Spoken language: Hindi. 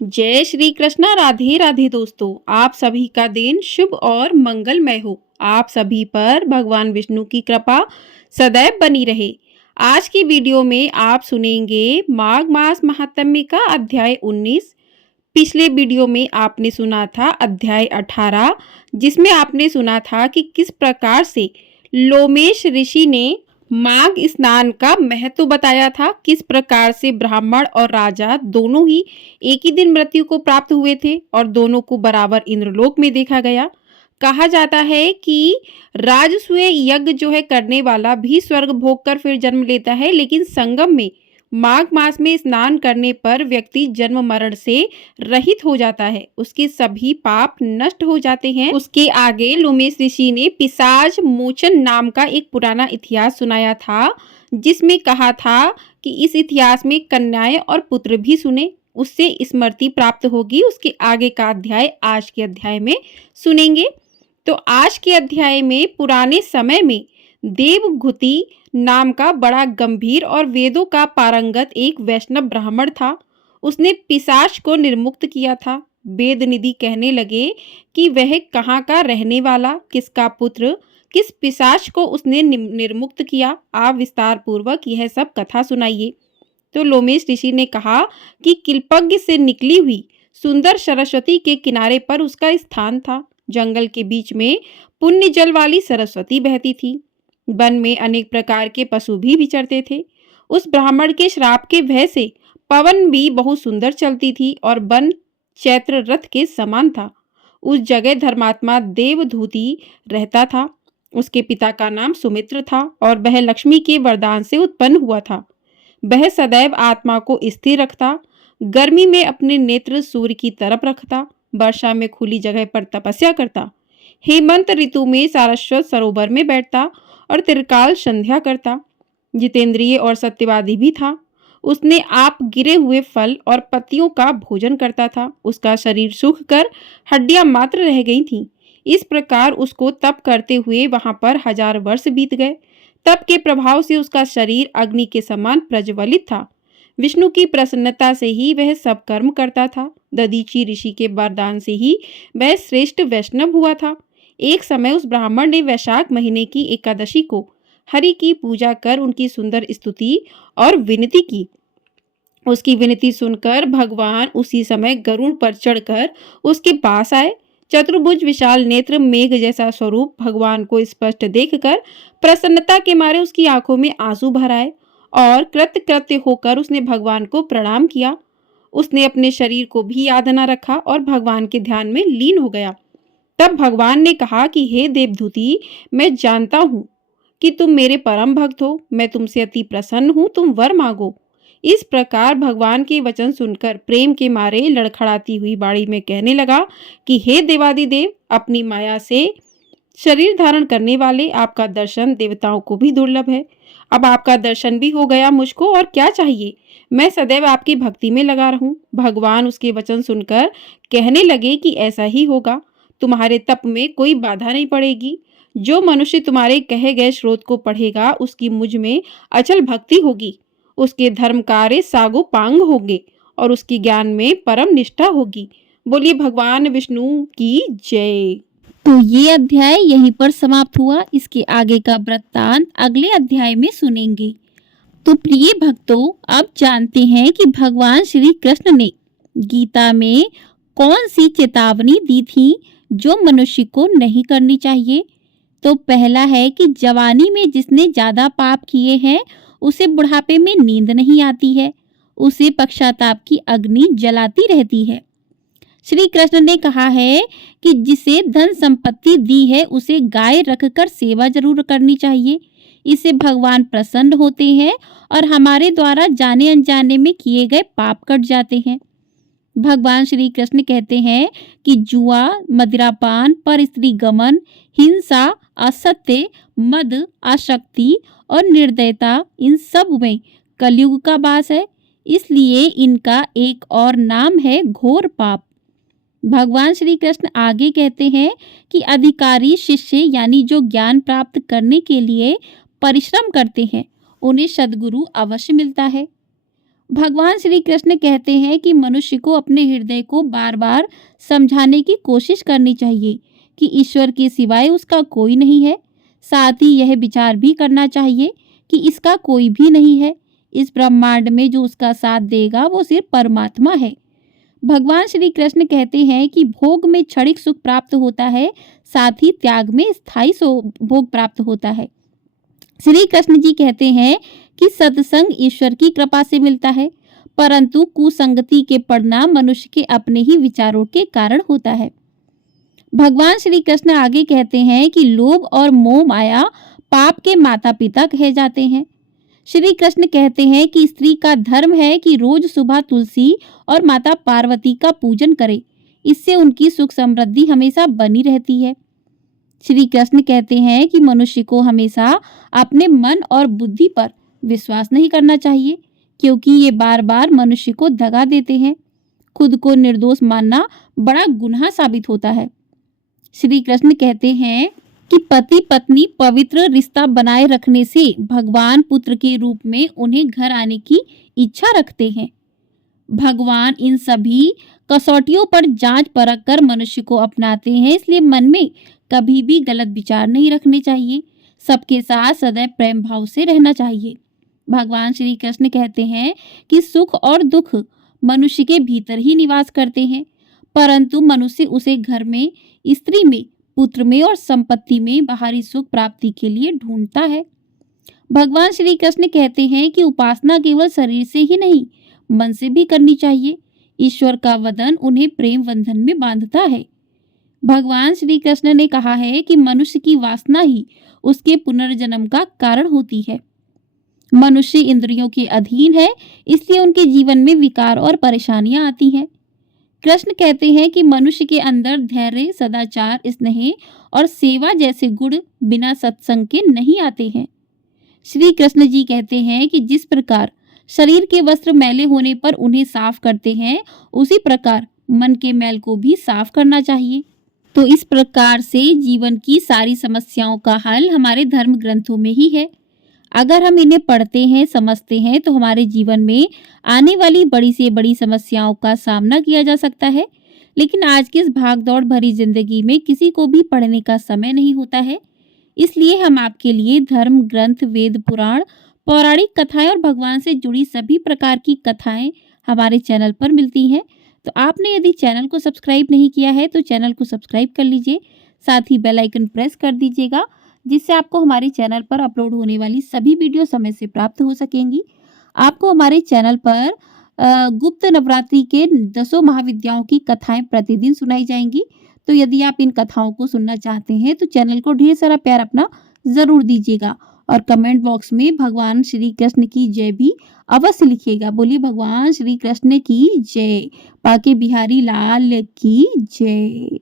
जय श्री कृष्णा। राधे राधे दोस्तों, आप सभी का दिन शुभ और मंगलमय हो। आप सभी पर भगवान विष्णु की कृपा सदैव बनी रहे। आज की वीडियो में आप सुनेंगे माघ मास महात्म्य का अध्याय 19। पिछले वीडियो में आपने सुना था अध्याय 18, जिसमें आपने सुना था कि किस प्रकार से लोमेश ऋषि ने माघ स्नान का महत्व बताया था, किस प्रकार से ब्राह्मण और राजा दोनों ही एक ही दिन मृत्यु को प्राप्त हुए थे और दोनों को बराबर इंद्रलोक में देखा गया। कहा जाता है कि राजसूय यज्ञ जो है करने वाला भी स्वर्ग भोग कर फिर जन्म लेता है, लेकिन संगम में माघ मास में स्नान करने पर व्यक्ति जन्म मरण से रहित हो जाता है, उसके सभी पाप नष्ट हो जाते हैं। उसके आगे लोमेश ऋषि ने पिशाच मोचन नाम का एक पुराना इतिहास सुनाया था, जिसमें कहा था कि इस इतिहास में कन्याएं और पुत्र भी सुने, उससे स्मृति प्राप्त होगी। उसके आगे का अध्याय आज के अध्याय में सुनेंगे। तो आज के अध्याय में पुराने समय में देवघुति नाम का बड़ा गंभीर और वेदों का पारंगत एक वैष्णव ब्राह्मण था। उसने पिशाच को निर्मुक्त किया था। वेद निधि कहने लगे कि वह कहाँ का रहने वाला, किसका पुत्र, किस पिशाच को उसने निर्मुक्त किया। आप विस्तार पूर्वक यह सब कथा सुनाइए। तो लोमेश ऋषि ने कहा कि किल्पज्ञ से निकली हुई सुंदर सरस्वती के किनारे पर उसका स्थान था। जंगल के बीच में पुण्य जल वाली सरस्वती बहती थी। वन में अनेक प्रकार के पशु भी विचरते थे। उस ब्राह्मण के श्राप के भय से पवन भी बहुत सुंदर चलती थी और वन चैत्र रथ के समान था। उस जगह धर्मात्मा देवधूति रहता था। उसके पिता का नाम सुमित्र था और वह लक्ष्मी के वरदान से उत्पन्न हुआ था। वह सदैव आत्मा को स्थिर रखता, गर्मी में अपने नेत्र सूर्य की तरफ रखता, वर्षा में खुली जगह पर तपस्या करता, हेमंत ऋतु में सारस्वत सरोवर में बैठता और त्रिकाल संध्या करता। जितेंद्रिय और सत्यवादी भी था। उसने आप गिरे हुए फल और पत्तियों का भोजन करता था। उसका शरीर सूख कर हड्डियां मात्र रह गई थीं। इस प्रकार उसको तप करते हुए वहां पर 1000 वर्ष बीत गए। तप के प्रभाव से उसका शरीर अग्नि के समान प्रज्वलित था। विष्णु की प्रसन्नता से ही वह सब कर्म करता था। दधीची ऋषि के वरदान से ही वह श्रेष्ठ वैष्णव हुआ था। एक समय उस ब्राह्मण ने वैशाख महीने की एकादशी को हरि की पूजा कर उनकी सुंदर स्तुति और विनती की। उसकी विनती सुनकर भगवान उसी समय गरुड़ पर चढ़कर उसके पास आए। चतुर्भुज विशाल नेत्र मेघ जैसा स्वरूप भगवान को स्पष्ट देखकर प्रसन्नता के मारे उसकी आंखों में आंसू भर आए और कृतकृत्य होकर उसने भगवान को प्रणाम किया। उसने अपने शरीर को भी याद न रखा और भगवान के ध्यान में लीन हो गया। तब भगवान ने कहा कि हे देवधूति, मैं जानता हूँ कि तुम मेरे परम भक्त हो। मैं तुमसे अति प्रसन्न हूँ, तुम वर मांगो। इस प्रकार भगवान के वचन सुनकर प्रेम के मारे लड़खड़ाती हुई वाणी में कहने लगा कि हे देवादिदेव, अपनी माया से शरीर धारण करने वाले, आपका दर्शन देवताओं को भी दुर्लभ है। अब आपका दर्शन भी हो गया, मुझको और क्या चाहिए। मैं सदैव आपकी भक्ति में लगा रहूं। भगवान उसके वचन सुनकर कहने लगे कि ऐसा ही होगा। तुम्हारे तप में कोई बाधा नहीं पड़ेगी। जो मनुष्य तुम्हारे कहे गए स्रोत को पढ़ेगा, उसकी मुझ में अचल भक्ति होगी। उसके धर्म कार्य सागोपांग होंगे और उसकी ज्ञान में परम निष्ठा होगी। बोलिए भगवान विष्णु की जय। तो ये अध्याय यहीं पर समाप्त हुआ। इसके आगे का वृत्तांत अगले अध्याय में सुनेंगे। तो प्रिय भक्तों, अब जानते हैं कि भगवान श्री कृष्ण ने गीता में कौन सी चेतावनी दी थी जो मनुष्य को नहीं करनी चाहिए। तो पहला है कि जवानी में जिसने ज्यादा पाप किए हैं उसे बुढ़ापे में नींद नहीं आती है, उसे पश्चाताप की अग्नि जलाती रहती है। श्री कृष्ण ने कहा है कि जिसे धन संपत्ति दी है उसे गाय रखकर सेवा जरूर करनी चाहिए। इससे भगवान प्रसन्न होते हैं और हमारे द्वारा जाने अनजाने में किए गए पाप कट जाते हैं। भगवान श्री कृष्ण कहते हैं कि जुआ, मदिरापान, पर स्त्री गमन, हिंसा, असत्य, मद, आसक्ति और निर्दयता, इन सब में कलयुग का वास है। इसलिए इनका एक और नाम है घोर पाप। भगवान श्री कृष्ण आगे कहते हैं कि अधिकारी शिष्य यानी जो ज्ञान प्राप्त करने के लिए परिश्रम करते हैं, उन्हें सद्गुरु अवश्य मिलता है। भगवान श्री कृष्ण कहते हैं कि मनुष्य को अपने हृदय को बार बार समझाने की कोशिश करनी चाहिए कि ईश्वर के सिवाय उसका कोई नहीं है। साथ ही यह विचार भी करना चाहिए कि इसका कोई भी नहीं है। इस ब्रह्मांड में जो उसका साथ देगा वो सिर्फ परमात्मा है। भगवान श्री कृष्ण कहते हैं कि भोग में क्षणिक सुख प्राप्त होता है, साथ ही त्याग में स्थायी भोग प्राप्त होता है। श्री कृष्ण जी कहते हैं कि सत्संग ईश्वर की कृपा से मिलता है, परंतु कुसंगति के परिणाम मनुष्य के अपने ही विचारों के कारण होता है। भगवान श्री कृष्ण आगे कहते हैं कि लोभ और मोह माया पाप के माता पिता कहे जाते हैं। श्री कृष्ण कहते हैं कि स्त्री का धर्म है कि रोज सुबह तुलसी और माता पार्वती का पूजन करे, इससे उनकी सुख समृद्धि हमेशा बनी रहती है। श्री कृष्ण कहते हैं कि मनुष्य को हमेशा अपने मन और बुद्धि पर विश्वास नहीं करना चाहिए, क्योंकि ये बार बार मनुष्य को दगा देते हैं। खुद को निर्दोष मानना बड़ा गुनाह साबित होता है। श्री कृष्ण कहते हैं कि पति पत्नी पवित्र रिश्ता बनाए रखने से भगवान पुत्र के रूप में उन्हें घर आने की इच्छा रखते हैं। भगवान इन सभी कसौटियों पर जांच परख कर मनुष्य को अपनाते हैं, इसलिए मन में कभी भी गलत विचार नहीं रखने चाहिए। सबके साथ सदैव प्रेम भाव से रहना चाहिए। भगवान श्री कृष्ण कहते हैं कि सुख और दुख मनुष्य के भीतर ही निवास करते हैं, परंतु मनुष्य उसे घर में, स्त्री में, पुत्र में और संपत्ति में बाहरी सुख प्राप्ति के लिए ढूंढता है। भगवान श्री कृष्ण कहते हैं कि उपासना केवल शरीर से ही नहीं, मन से भी करनी चाहिए। ईश्वर का वदन उन्हें प्रेम बंधन में बांधता है। भगवान श्री कृष्ण ने कहा है कि मनुष्य की वासना ही उसके पुनर्जन्म का कारण होती है। मनुष्य इंद्रियों के अधीन है, इसलिए उनके जीवन में विकार और परेशानियां आती हैं। कृष्ण कहते हैं कि मनुष्य के अंदर धैर्य, सदाचार, स्नेह और सेवा जैसे गुण बिना सत्संग के नहीं आते हैं। श्री कृष्ण जी कहते हैं कि जिस प्रकार शरीर के वस्त्र मैले होने पर उन्हें साफ करते हैं, उसी प्रकार मन के मैल को भी साफ करना चाहिए। तो इस प्रकार से जीवन की सारी समस्याओं का हल हमारे धर्म ग्रंथों में ही है। अगर हम इन्हें पढ़ते हैं, समझते हैं, तो हमारे जीवन में आने वाली बड़ी से बड़ी समस्याओं का सामना किया जा सकता है। लेकिन आज की इस भागदौड़ भरी जिंदगी में किसी को भी पढ़ने का समय नहीं होता है, इसलिए हम आपके लिए धर्म ग्रंथ, वेद, पुराण, पौराणिक कथाएं और भगवान से जुड़ी सभी प्रकार की कथाएं हमारे चैनल पर मिलती हैं। तो आपने यदि चैनल को सब्सक्राइब नहीं किया है तो चैनल को सब्सक्राइब कर लीजिए, साथ ही बेल आइकन प्रेस कर दीजिएगा, जिससे आपको हमारे चैनल पर अपलोड होने वाली सभी वीडियो समय से प्राप्त हो सकेंगी। आपको हमारे चैनल पर गुप्त नवरात्रि के 10 महाविद्याओं की कथाएं प्रतिदिन सुनाई जाएंगी। तो यदि आप इन कथाओं को सुनना चाहते हैं तो चैनल को ढेर सारा प्यार अपना जरूर दीजिएगा और कमेंट बॉक्स में भगवान श्री कृष्ण की जय भी अवश्य लिखिएगा। बोलिए भगवान श्री कृष्ण की जय, बांके बिहारी लाल की जय।